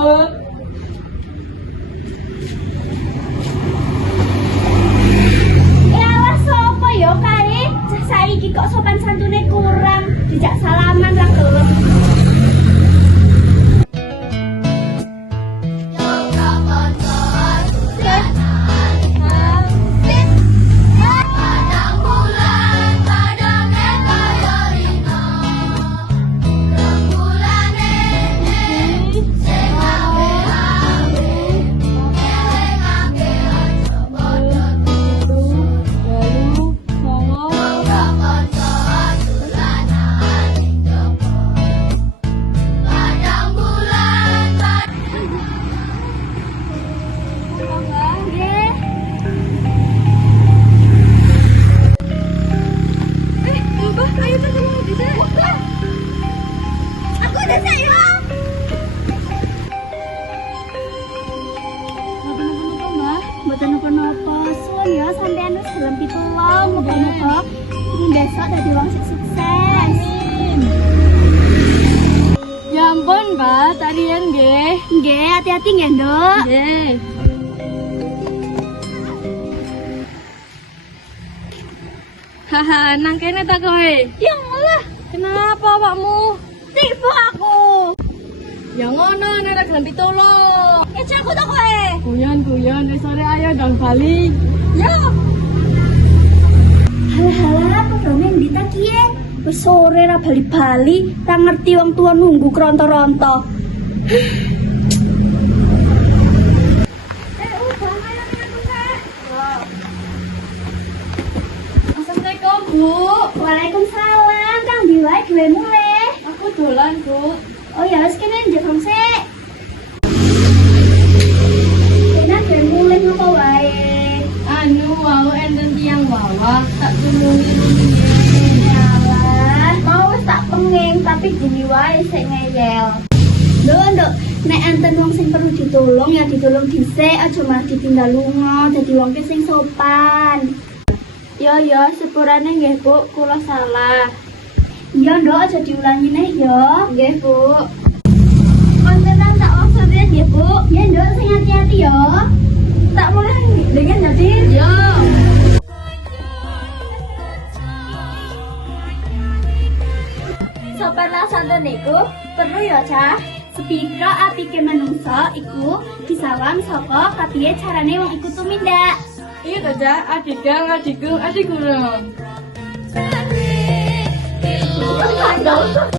Put. Alah sopo yo kae? Cah saiki kok sopan santune kurang. Dijak salaman ra gelem. Mboten napa-napa, suwun ya sampean wis gelem pitulung, muga-muga besok dadi wong sing sukses. Ya ampun, Mbak, tarian nggih. Nggih, hati-hati nggih, Nduk. Nggih. Haha, nang kene ta kowe? Ya Allah, Kenapa awakmu? tipu aku. Ya ngono, nek ora gelem pitulung. Kecaku to kowe. Guyon-guyon wis sore ayo dong bali. Yo. Halah, padane ndi ta kiye? Wis sore ra bali-bali, ra ngerti wong tua nunggu kronto-ronto. Assalamualaikum, Bu. Waalaikumsalam, Kang Diwai duwe mulai. Aku dolan, Bu. Oh ya, wis kene njek sik. Enak duwe mulai ngopo wae. Anu wau enten tiyang wawah tak tulungi. Jalan, mau wis tak penging tapi gini wae sik ngeyel. Nduk, nek enten wong sing perlu ditulung ya ditulung dhisik, aja malah ditinggal lunga dadi wong sing sopan. Yo, sepurane nggih, Bu, kula salah. Iya, Nduk, aja diulangi neh ya. Nggih, Bu. Kontenan tak maksudnya ya, Bu. Ya, Nduk, sing hati-hati ya. Tak mulai dengan jadi. Yo. Sopan lan santun niku perlu ya, Cah. Sepira apike manungsa iku disawang saka kapiye carane wong iku tumindak. Iya ta, Cak, adikang, adikung, adik gurung.